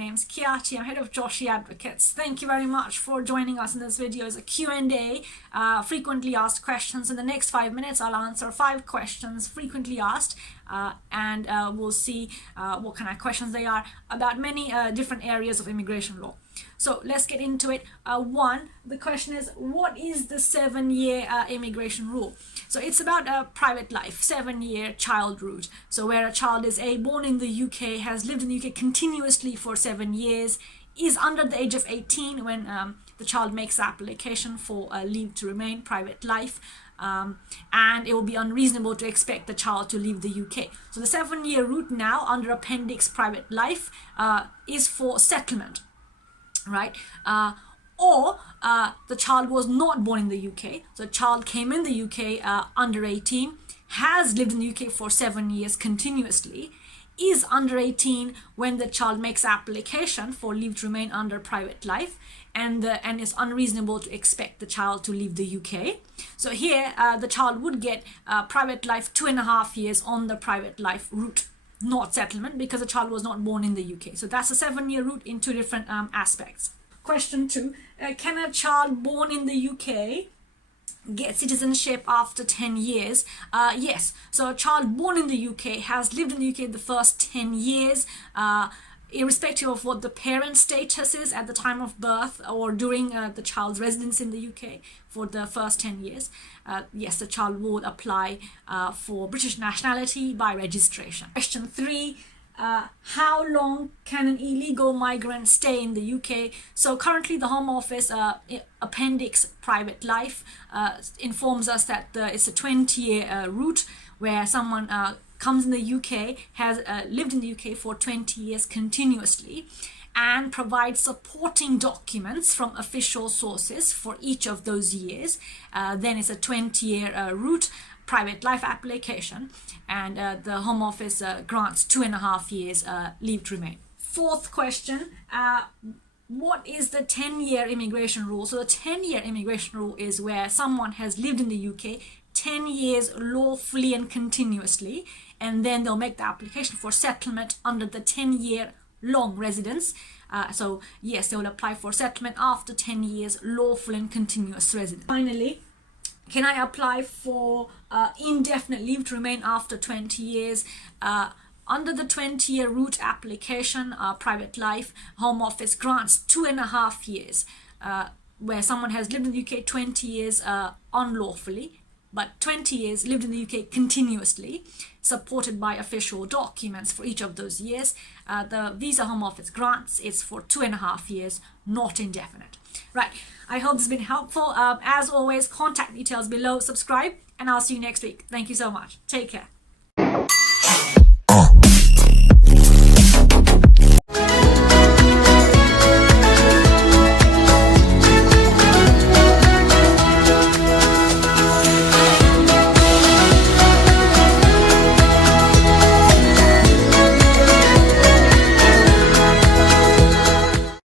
name's Kiachi. I'm head of Joshi Advocates. Thank you very much for joining us in this video. It's a Q&A, frequently asked questions. In the next 5 minutes, I'll answer 5 questions frequently asked, and we'll see what kind of questions they are about many different areas of immigration law. So let's get into it. The question is, what is the 7-year immigration rule? So it's about private life, 7-year child route. So where a child is born in the UK, has lived in the UK continuously for 7 years, is under the age of 18 when the child makes application for leave to remain, private life, and it will be unreasonable to expect the child to leave the UK. So the 7-year route now under Appendix Private Life is for settlement, right? Or the child was not born in the UK, so the child came in the UK under 18, has lived in the UK for 7 years continuously, is under 18 when the child makes application for leave to remain under private life, and it's unreasonable to expect the child to leave the UK. So here the child would get private life 2.5 years on the private life route, not settlement, because the child was not born in the UK. So that's a 7-year route in 2 different aspects. Question 2, can a child born in the UK get citizenship after 10 years? Yes. So a child born in the UK has lived in the UK the first 10 years, irrespective of what the parent status is at the time of birth or during the child's residence in the UK for the first 10 years. Yes, the child would apply for British nationality by registration. Question 3, how long can an illegal migrant stay in the UK? So currently the Home Office Appendix Private Life informs us that it's a 20-year route where someone comes in the UK, has lived in the UK for 20 years continuously, and provides supporting documents from official sources for each of those years. Then it's a 20-year route, private life application, and the Home Office grants 2.5 years leave to remain. 4th question, what is the 10-year immigration rule? So the 10-year immigration rule is where someone has lived in the UK 10 years lawfully and continuously, and then they'll make the application for settlement under the 10-year long residence. So yes, they will apply for settlement after 10 years lawful and continuous residence. Finally, can I apply for indefinite leave to remain after 20 years? Under the 20-year route application, private life, Home Office grants 2.5 years, where someone has lived in the UK 20 years unlawfully, but 20 years lived in the UK continuously, supported by official documents for each of those years. The Visa Home Office grants is for 2.5 years, not indefinite. Right, I hope this has been helpful. As always, contact details below, subscribe, and I'll see you next week. Thank you so much. Take care.